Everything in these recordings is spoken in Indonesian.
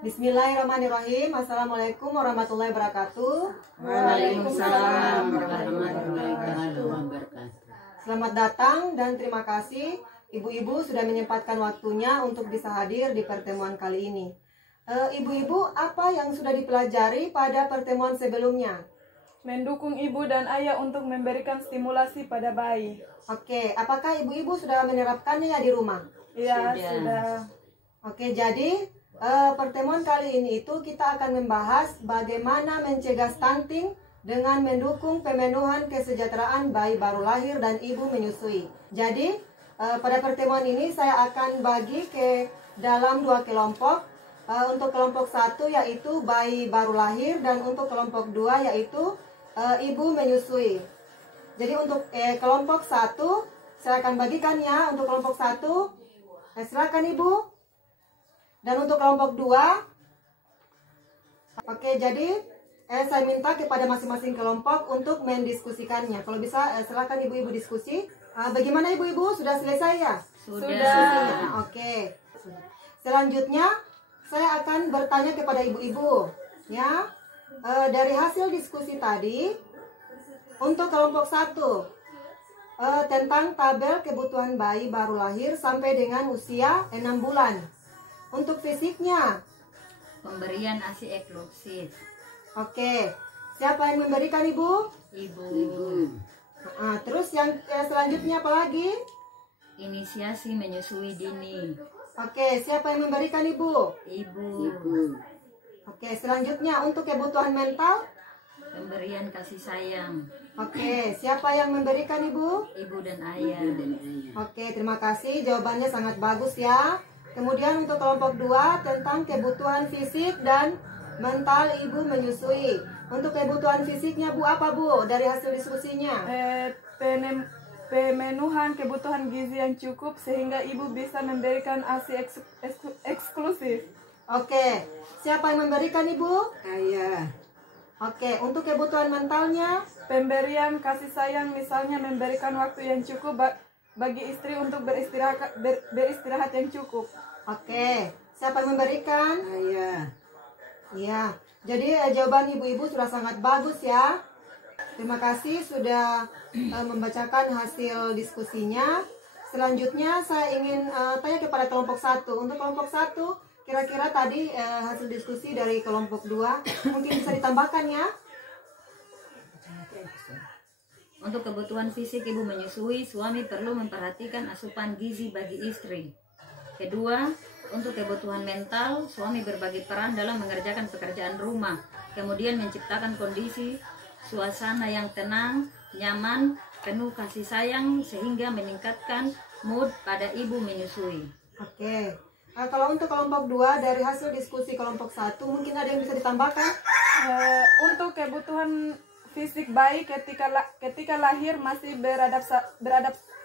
Bismillahirrahmanirrahim. Assalamualaikum warahmatullahi wabarakatuh. Waalaikumsalam warahmatullahi wabarakatuh. Selamat datang dan terima kasih ibu-ibu sudah menyempatkan waktunya untuk bisa hadir di pertemuan kali ini. Ibu-ibu, apa yang sudah dipelajari pada pertemuan sebelumnya? Mendukung ibu dan ayah untuk memberikan stimulasi pada bayi. Oke, apakah ibu-ibu sudah menerapkannya ya di rumah? Iya, sudah. Oke, jadi pertemuan kali ini itu kita akan membahas bagaimana mencegah stunting dengan mendukung pemenuhan kesejahteraan bayi baru lahir dan ibu menyusui. Jadi pada pertemuan ini saya akan bagi ke dalam dua kelompok. Untuk kelompok 1 yaitu bayi baru lahir dan untuk kelompok 2 yaitu ibu menyusui. Jadi untuk kelompok 1 saya akan bagikan ya. Untuk kelompok 1 silakan ibu. Dan untuk kelompok 2, oke, jadi saya minta kepada masing-masing kelompok untuk mendiskusikannya. Kalau bisa silakan ibu-ibu diskusi. Bagaimana ibu-ibu, sudah selesai ya? Sudah. Oke. Selanjutnya saya akan bertanya kepada ibu-ibu ya. Dari hasil diskusi tadi, untuk kelompok 1 tentang tabel kebutuhan bayi baru lahir sampai dengan usia 6 bulan. Untuk fisiknya, Pemberian ASI eksklusif. oke. Siapa yang memberikan ibu? Ibu. Terus yang selanjutnya apa lagi? Inisiasi menyusui dini. Oke, siapa yang memberikan ibu? Ibu. Oke, selanjutnya untuk kebutuhan mental. Pemberian kasih sayang. Oke, siapa yang memberikan ibu? Ibu dan ayah. Oke, terima kasih. Jawabannya sangat bagus ya. Kemudian untuk kelompok 2 tentang kebutuhan fisik dan mental ibu menyusui. Untuk kebutuhan fisiknya Bu, apa Bu dari hasil diskusinya? Pemenuhan kebutuhan gizi yang cukup sehingga ibu bisa memberikan ASI eksklusif. Oke, siapa yang memberikan ibu? Ayah. Oke, untuk kebutuhan mentalnya? Pemberian kasih sayang, misalnya memberikan waktu yang cukup bagi istri untuk beristirahat yang cukup. Oke, siapa yang memberikan? Ayah. Iya, jadi jawaban ibu-ibu sudah sangat bagus ya. Terima kasih sudah membacakan hasil diskusinya. Selanjutnya saya ingin tanya kepada kelompok 1. Untuk kelompok 1, kira-kira tadi hasil diskusi dari kelompok 2 mungkin bisa ditambahkan ya? Untuk kebutuhan fisik ibu menyusui, suami perlu memperhatikan asupan gizi bagi istri. Kedua, untuk kebutuhan mental, suami berbagi peran dalam mengerjakan pekerjaan rumah, kemudian menciptakan kondisi suasana yang tenang, nyaman, penuh kasih sayang sehingga meningkatkan mood pada ibu menyusui. Oke. Kalau untuk kelompok 2 dari hasil diskusi kelompok 1 mungkin ada yang bisa ditambahkan? Untuk kebutuhan fisik bayi ketika lahir masih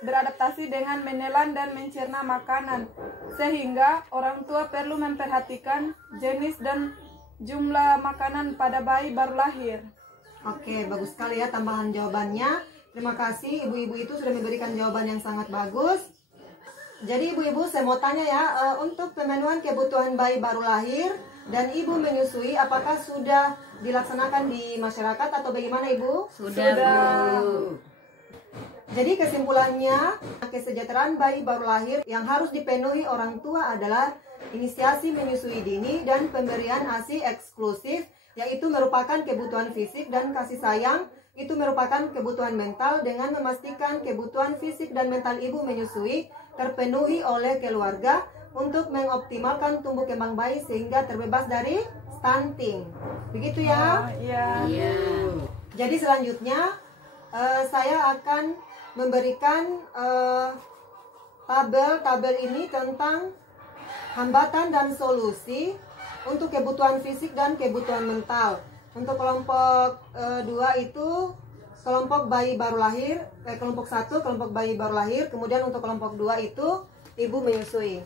beradaptasi dengan menelan dan mencerna makanan, sehingga orang tua perlu memperhatikan jenis dan jumlah makanan pada bayi baru lahir. Oke, bagus sekali ya tambahan jawabannya. Terima kasih ibu-ibu itu sudah memberikan jawaban yang sangat bagus. Jadi ibu-ibu saya mau tanya ya, untuk pemenuhan kebutuhan bayi baru lahir dan ibu menyusui apakah sudah dilaksanakan di masyarakat atau bagaimana ibu? Sudah. Bu. Jadi kesimpulannya, kesejahteraan bayi baru lahir yang harus dipenuhi orang tua adalah inisiasi menyusui dini dan pemberian ASI eksklusif, yaitu merupakan kebutuhan fisik dan kasih sayang, itu merupakan kebutuhan mental dengan memastikan kebutuhan fisik dan mental ibu menyusui terpenuhi oleh keluarga untuk mengoptimalkan tumbuh kembang bayi sehingga terbebas dari stunting. Begitu ya? Iya. Jadi selanjutnya saya akan memberikan tabel ini tentang hambatan dan solusi untuk kebutuhan fisik dan kebutuhan mental. Untuk kelompok 2 itu kelompok bayi baru lahir, kelompok 1 kelompok bayi baru lahir, kemudian untuk kelompok 2 itu ibu menyusui.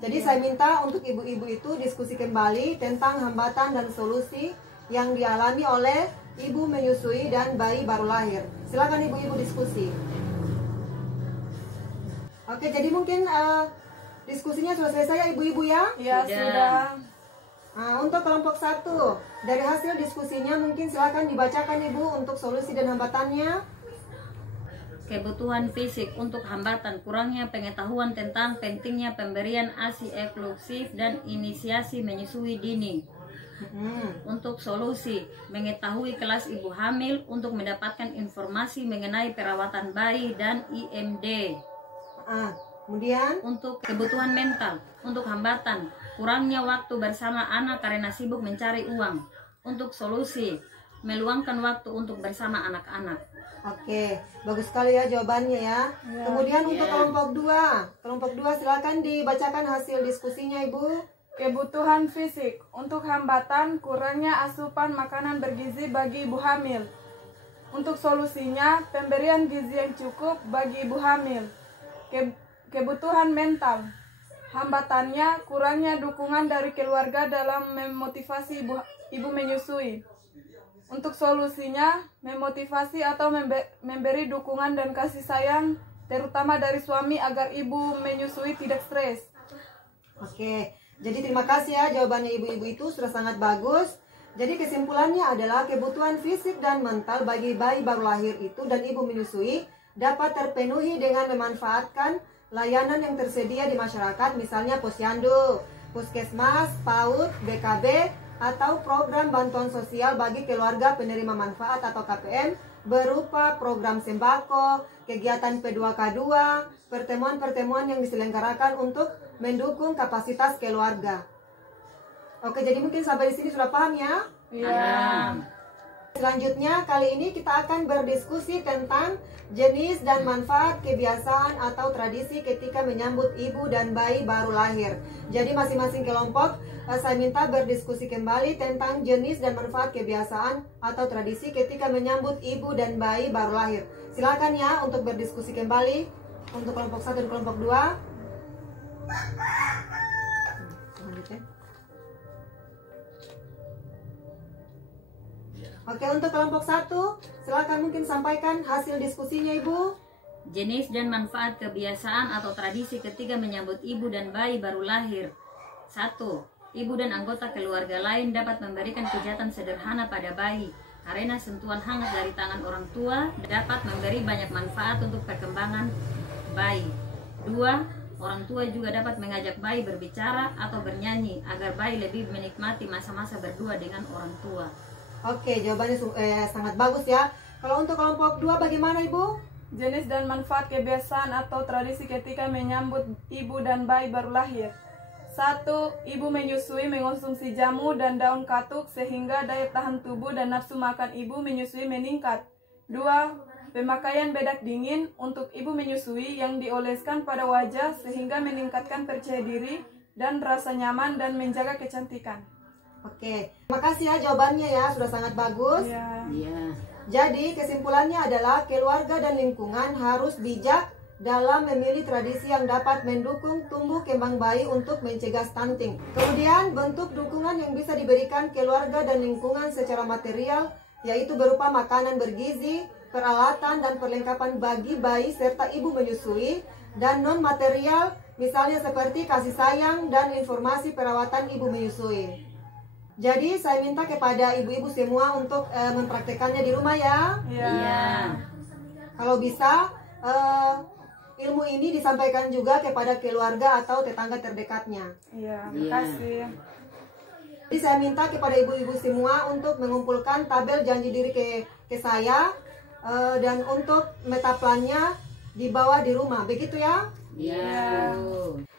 Jadi saya minta untuk ibu-ibu itu diskusi kembali tentang hambatan dan solusi yang dialami oleh ibu menyusui dan bayi baru lahir. Silakan ibu-ibu diskusi. Oke, jadi mungkin diskusinya sudah selesai ya ibu-ibu ya? Ya, sudah. Nah, untuk kelompok 1, dari hasil diskusinya mungkin silakan dibacakan Ibu untuk solusi dan hambatannya. Kebutuhan fisik untuk hambatan kurangnya pengetahuan tentang pentingnya pemberian ASI eksklusif dan inisiasi menyusui dini. Untuk solusi, mengetahui kelas ibu hamil untuk mendapatkan informasi mengenai perawatan bayi dan IMD. Kemudian untuk kebutuhan mental, untuk hambatan kurangnya waktu bersama anak karena sibuk mencari uang. Untuk solusi, meluangkan waktu untuk bersama anak-anak. Oke, bagus sekali ya jawabannya ya. Kemudian untuk kelompok 2 silakan dibacakan hasil diskusinya Ibu. Kebutuhan fisik untuk hambatan kurangnya asupan makanan bergizi bagi ibu hamil. Untuk solusinya, pemberian gizi yang cukup bagi ibu hamil. Kebutuhan mental, hambatannya kurangnya dukungan dari keluarga dalam memotivasi ibu menyusui. Untuk solusinya, memotivasi atau memberi dukungan dan kasih sayang, terutama dari suami agar ibu menyusui tidak stres. Oke, jadi terima kasih ya jawabannya ibu-ibu itu sudah sangat bagus. Jadi kesimpulannya adalah kebutuhan fisik dan mental bagi bayi baru lahir itu dan ibu menyusui dapat terpenuhi dengan memanfaatkan layanan yang tersedia di masyarakat, misalnya posyandu, puskesmas, PAUD, BKB, atau program bantuan sosial bagi keluarga penerima manfaat atau KPM berupa program sembako, kegiatan P2K2, pertemuan-pertemuan yang diselenggarakan untuk mendukung kapasitas keluarga. Oke, jadi mungkin sampai di sini sudah paham ya? Iya. Selanjutnya, kali ini kita akan berdiskusi tentang jenis dan manfaat kebiasaan atau tradisi ketika menyambut ibu dan bayi baru lahir. Jadi masing-masing kelompok saya minta berdiskusi kembali tentang jenis dan manfaat kebiasaan atau tradisi ketika menyambut ibu dan bayi baru lahir. Silakan ya untuk berdiskusi kembali untuk kelompok 1 dan kelompok 2. Oke, untuk kelompok 1, silakan mungkin sampaikan hasil diskusinya Ibu. Jenis dan manfaat kebiasaan atau tradisi ketika menyambut ibu dan bayi baru lahir. 1. Ibu dan anggota keluarga lain dapat memberikan kegiatan sederhana pada bayi, karena sentuhan hangat dari tangan orang tua dapat memberi banyak manfaat untuk perkembangan bayi. 2. Orang tua juga dapat mengajak bayi berbicara atau bernyanyi agar bayi lebih menikmati masa-masa berdua dengan orang tua. Oke, jawabannya sangat bagus ya. Kalau untuk kelompok 2 bagaimana Ibu? Jenis dan manfaat kebiasaan atau tradisi ketika menyambut ibu dan bayi baru lahir. 1. Ibu menyusui mengonsumsi jamu dan daun katuk sehingga daya tahan tubuh dan nafsu makan ibu menyusui meningkat. 2. Pemakaian bedak dingin untuk ibu menyusui yang dioleskan pada wajah sehingga meningkatkan percaya diri dan rasa nyaman dan menjaga kecantikan. Oke, terima kasih ya jawabannya ya, sudah sangat bagus. Iya. Jadi kesimpulannya adalah keluarga dan lingkungan harus bijak dalam memilih tradisi yang dapat mendukung tumbuh kembang bayi untuk mencegah stunting. Kemudian bentuk dukungan yang bisa diberikan keluarga dan lingkungan secara material yaitu berupa makanan bergizi, peralatan dan perlengkapan bagi bayi serta ibu menyusui, dan non material misalnya seperti kasih sayang dan informasi perawatan ibu menyusui. Jadi saya minta kepada ibu-ibu semua untuk mempraktekannya di rumah ya. Iya. Kalau bisa ilmu ini disampaikan juga kepada keluarga atau tetangga terdekatnya. Iya, terima kasih. Jadi saya minta kepada ibu-ibu semua untuk mengumpulkan tabel janji diri ke saya dan untuk metaplannya dibawa di rumah. Begitu ya? Iya.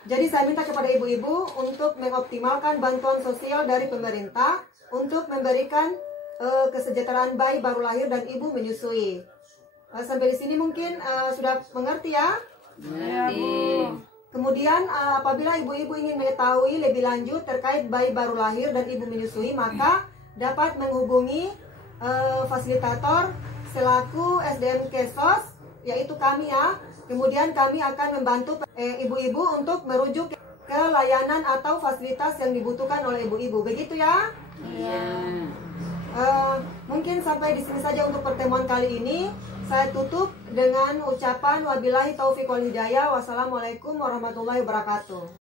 Jadi saya minta kepada ibu-ibu untuk mengoptimalkan bantuan sosial dari pemerintah untuk memberikan kesejahteraan bayi baru lahir dan ibu menyusui. Sampai di sini mungkin sudah mengerti ya? Iya, Bu. Kemudian apabila ibu-ibu ingin mengetahui lebih lanjut terkait bayi baru lahir dan ibu menyusui, maka dapat menghubungi fasilitator selaku SDM Kesos, yaitu kami ya. Kemudian kami akan membantu ibu-ibu untuk merujuk ke layanan atau fasilitas yang dibutuhkan oleh ibu-ibu. Begitu ya? Iya. Mungkin sampai di sini saja untuk pertemuan kali ini. Saya tutup dengan ucapan wabillahi taufiq wal hidayah. Wassalamualaikum warahmatullahi wabarakatuh.